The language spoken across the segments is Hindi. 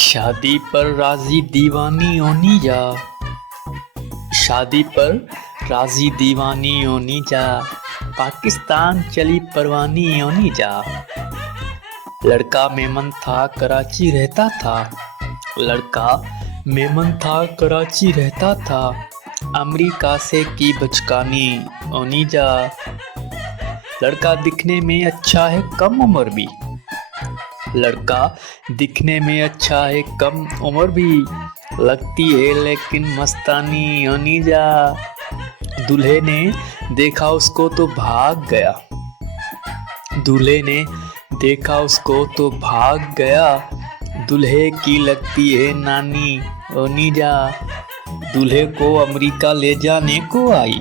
शादी पर राजी दीवानी होनी जा। शादी पर राजी दीवानी होनी जा। पाकिस्तान चली परवानी होनी जा। लड़का मेमन था कराची रहता था। लड़का मेमन था कराची रहता था। अमेरिका से की बचकानी होनी जा। लड़का दिखने में अच्छा है कम उम्र भी। लड़का दिखने में अच्छा है कम उम्र भी। लगती है लेकिन मस्तानी होनी जा। दूल्हे ने देखा उसको तो भाग गया। दूल्हे ने देखा उसको तो भाग गया। दूल्हे की लगती है नानी होनी जा। दूल्हे को अमेरिका ले जाने को आई।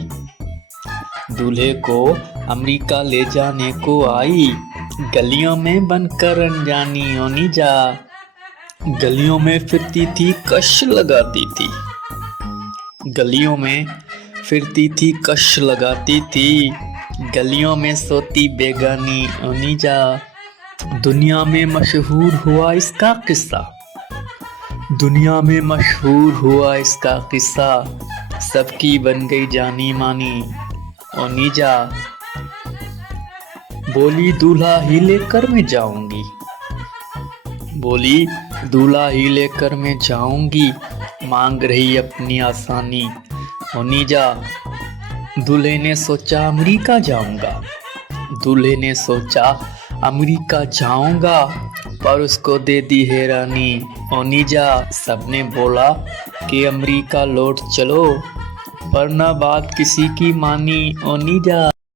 दूल्हे को अमेरिका ले जाने को आई। गलियों में बनकर अनजानी होनी जा। गलियों में फिरती थी कश लगाती थी। गलियों में फिरती थी कश लगाती थी। गलियों में सोती बेगानी होनी जा। दुनिया में मशहूर हुआ इसका किस्सा। दुनिया में मशहूर हुआ इसका किस्सा। सबकी बन गई जानी मानी होनी जा। बोली दूल्हा ही लेकर मैं जाऊंगी। बोली दूल्हा ही लेकर मैं जाऊंगी। मांग रही अपनी आसानी होनी जा। दूल्हे ने सोचा अमेरिका जाऊंगा। दूल्हे ने सोचा अमेरिका जाऊंगा। पर उसको दे दी हैरानी होनी जा। सबने बोला कि अमेरिका लौट चलो। पर ना बात किसी की मानी होनी जा।